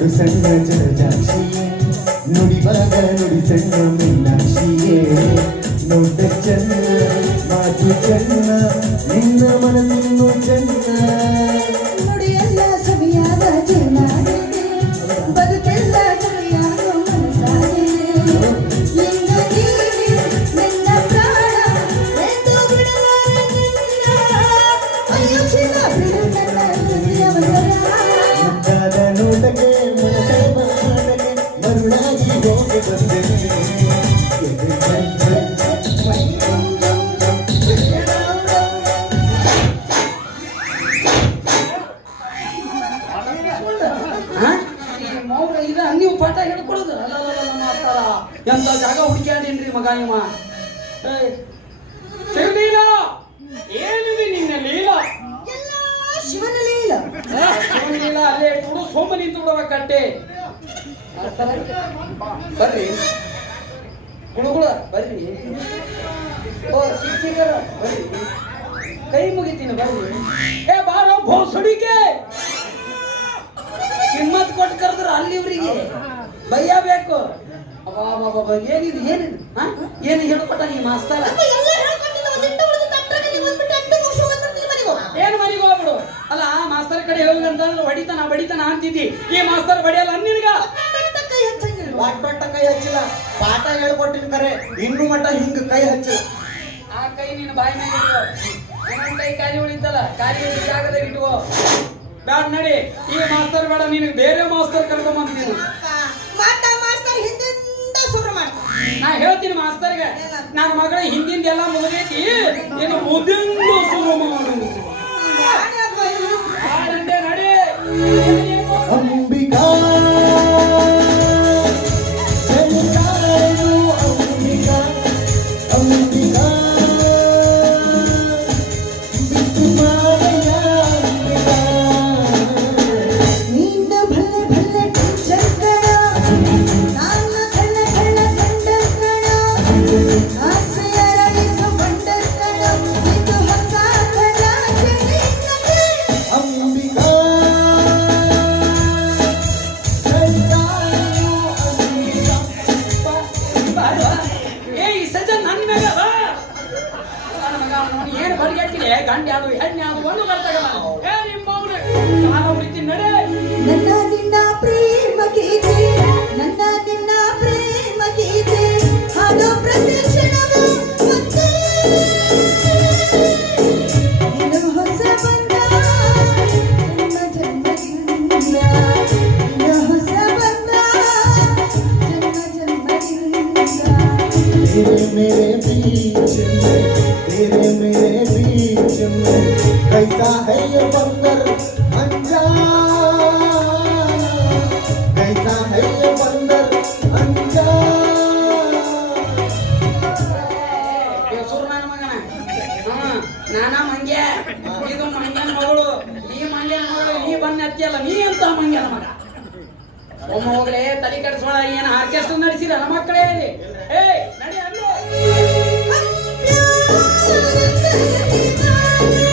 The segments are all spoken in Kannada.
ನೋಡು ಸಣ್ಣ ಇವ ಶಿವಲೀಲ! ಏನಿದೆ ನಿನ್ನ ಲೀಲಾ? ಶಿವನ ಲೀಲ. ಶಿವಲೀಲ ಅಲ್ಲೇ ಕೊಡು ಸೋಮ ನಿಂತು ಬಿಡವ ಕಟ್ಟೆ ಬರ್ರಿ. ಗುಳುಗುಳ ಬರ್ರಿ. ಓ ಶಿಕ್ಷಕರ ಬರ್ರಿ. ಕೈ ಮುಗಿತೀನಿ ಬರ್ರಿ. ಏ ಬಾರೋ ಭೋಸಡಿಕೆ ಕಿಮ್ಮತ್ ಕೊಟ್ಟು ಕರೆದ್ರ ಅಲ್ಲಿ ಇವ್ರಿಗೆ ಭಯ ಬೇಕು. ಅಬ್ಬಾ ಏನಿದು ಏನಿದು? ಏನು ಹೇಳ್ಕೊಟ್ಟ ನೀ ಮಾಸ್ತರ. ಏನ್ ಮನೆಗೆ ಹೋಗ್ಬಿಡು? ಅಲ್ಲ ಆ ಮಾಸ್ತರ್ ಕಡೆ ಹೋಗಂತಂದ್ರೆ ಹೊಡಿತಾನ ಬಡಿತಾನ ಅಂತಿದ್ದಿ. ಈ ಮಾಸ್ತರ್ ಬಡಿಯಲ್ಲ ನಿನಗ? ಕೈ ಹಚ್ಚಿಲ್ಲ. ಪಾಠ ಹೇಳ್ಕೊಟ್ಟಿನ ಕರೆ ಇನ್ನು ಮಟ್ಟ ಹಿಂಗ ಕೈ ಹಚ್ಚಿಲ್ಲ ಆ ಕೈ ನೀನು ಬಾಯಿ ಮೇಲೆ ಇಟ್ಟು. ಕೈ ಖಾಲಿ ಉಳಿತಲ್ಲ ಖಾಲಿ ಜಾಗದ ಜಾಗದಾಗ ಬ್ಯಾಡ್ ಬ್ಯಾಡ ನಡಿ. ಈ ಮಾಸ್ತರ್ ಬೇಡ ನಿನಗೆ ಬೇರೆ ಮಾಸ್ತರ್ ಕರ್ಕೊಂಬಂತೀನಿ ನಾ ಹೇಳ್ತೀನಿ ಮಾಸ್ತರ್ಗೆ ನನ್ನ ಮಗಳ ಹಿಂದಿಂದ ಎಲ್ಲ ಮುಗಿದೈತಿ ಏನು ಮುದಿಂದ ಶುರು ಮಾಡು. ನಡಿ. ಗಂಡ ಯಾವ್ದು ಹೆಣ್ಣು ಯಾವ್ದು ಒಂದು ಬರ್ತಾಗಲ್ಲ ಏ ನಿಮ್ಮ ಅವ್ರು ಕಾಲ ಉಳಿತೀನಿ ನಡೆ ನನ್ನ ನಿನ್ನ ಪ್ರೇಮ ಗೀತೆ ನನ್ನ ನಿನ್ನ ಪ್ರೇಮ ಗೀತೆ ಹಾಡೋ ಪ್ರತಿ ಕ್ಷಣವೂ ಮತ್ತೆ ಇದು ಹೊಸ ಬಂದ ಜನ್ಮ ಜನ್ಮದಿಂದ ಇದು ಹೊಸ ಬಂದ ಜನ್ಮ ಜನ್ಮದಿಂದ तेरे मेरे बीच में तेरे मेरे बीच में कैसा है ये बंदर अनजान कैसा है ये बंदर अनजान ಹೆಸರು ನನ್ನ ಮಗನ ಹ್ಮ್ ನಾನ ಮಂಗ್ಯ ಇದು ಮಂಗ್ಯನ ಮಗಳು ನೀ ಮಂಗ್ಯನ ಮಗಳು ನೀ ಬನ್ನ ಅತ್ತಿಯಲ್ಲ ನೀ ಅಂತ ಮಂಗ್ಯನ ಮಗ ಒಮ್ಮ ಹೋಗ್ಲೆ ತಲೆ ಕೆಡಿಸೋಳ ಏನ್ ಆರ್ಕೆಸ್ಟ್ರಾ ನಡೆಸಿರ ನಮ್ಮ ಮಕ್ಕಳೇ ಇಲ್ಲಿ ಏ ನಡಿ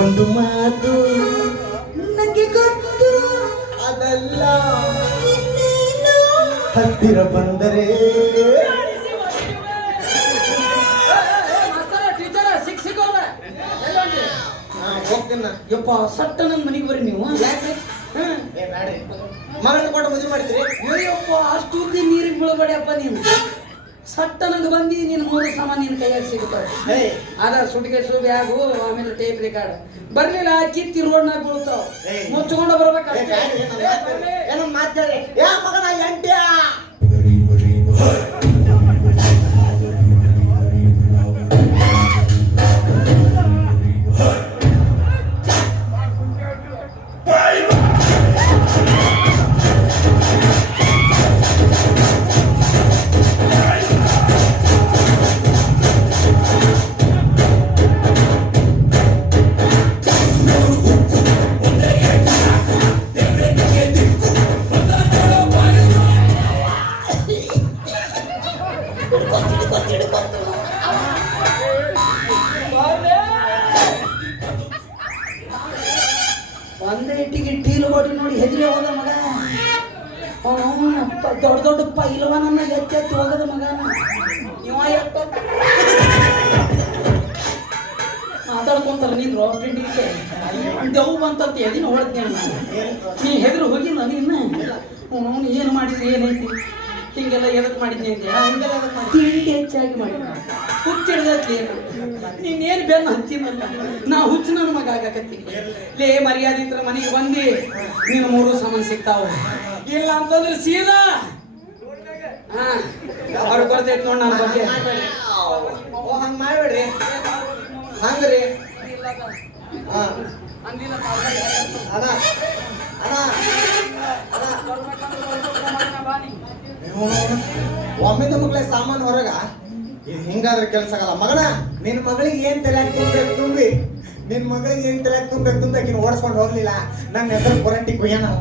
ಒಂದು ಮಾತು ನನಗೆ ಗೊತ್ತು. ಅದಲ್ಲ. ಹತ್ತಿರ ಬಂದರೆ ಯಪ್ಪ ಸಟ್ಟ ನನ್ನ ಮನೆಗೆ ಬರ್ರಿ ನೀವು. ಮಗನ ಕೊಟ್ಟು ಮದುವೆ ಮಾಡ್ತೀರಿ ಅಯ್ಯಪ್ಪ ಅಷ್ಟು ಉದ್ದಿ ನೀರಿಗೆ ಬೀಳಬೇಡಪ್ಪ ನೀನು. ಸಟ್ಟ ನಂದು ಬಂದಿ ನಿನ್ನ ಮೂರು ಸಾಮಾನು ನಿನ್ನ ಕೈಯಾಗ ಸಿಗ್ತಾವೆ ಅದ ಸುಟ್ಕೇಸು ಬ್ಯಾಗು ಆಮೇಲೆ ಟೇಪ್ ರೆಕಾರ್ಡ್ ಬರ್ಲಿಲ್ಲ ಕಿತ್ತಿ ರೋಡ್ನಾಗ ಬೀಳ್ತಾವ. ಮುಚ್ಕೊಂಡು ಬರ್ಬೇಕು ಅವನಪ್ಪ ದೊಡ್ಡ ದೊಡ್ಡ ಪೈಲವಾನನ್ನ ಎತ್ತಿ ಎತ್ತಿ ಹೋಗದ ಮಗ. ಇವ ಎತ್ತ ಮಾತಾಡ್ಕೊಂತಾರ ನಿಂದ್ರು ಪಿಂಡಿಗೆ. ದೆವ್ ಬಂತಂತ ಎದಿನ ಹೊಡೆದ್ನೆ ನಾನು ನೀ ಹೆದರು ಹೋಗಿಲ್ಲ ನೀನು ಅವನು ಏನು ಮಾಡಿದ್ರಿ ಏನೈತಿ ಹಿಂಗೆಲ್ಲ ಎದಕ್ ಮಾಡಿದ್ನಿ ಅಂತ ಹಿಂಗೆಲ್ಲ? ತಿಂಡಿ ಹೆಚ್ಚಾಗಿ ಮಾಡಿ ಹುಚ್ಚಿಡ್ದತ್ಲಿ ನೀನೇನು ಬೆನ್ನ ಹತ್ತಿನಲ್ಲ ನಾ ಹುಚ್ಚು ನನ್ನ ಮಗ ಆಗಕತ್ತೀನಿ. ಲೇ ಮರ್ಯಾದಿತ್ರ ಮನೆಗೆ ಬಂದಿ. ನೀನು ಮೂರು ಸಾಮಾನು ಸಿಗ್ತಾವ. ಇಲ್ಲ ಅಂತಂದ್ರೆ ಸೀದಾ? ಹಾ. ಅವ್ರು ಬರ್ತೈತೆ ನೋಡಿ ನನ್ನ ಬಗ್ಗೆ. ಓ, ಹಂಗ್ ಮಾಡ್ಬೇಡ್ರಿ. ಹಂಗ್ರಿ. ಅದ ಅದ ಒಮ್ಮೆ ಮಗಳೇ ಸಾಮಾನು ಹೊರಗ? ಇದು ಹಿಂಗಾದ್ರೆ ಕೆಲ್ಸ ಆಗಲ್ಲ. ಮಗನ, ನಿನ್ ಮಗಳಿಗೆ ಏನ್ ತಲೆ ತುಂಬಬೇಕು ತುಂಬಿ ನಿನ್ ಮಗಳಿಗೆ ಏನ್ ತಲೆ ತುಂಬಬೇಕು ತುಂಬ ಆಕಿನ ಓಡಿಸ್ಕೊಂಡು ಹೋಗ್ಲಿಲ್ಲ. ನನ್ನ ಹೆಸರು ಕೊರಂಟಿ ಕುಯ್ಯ ನಾವು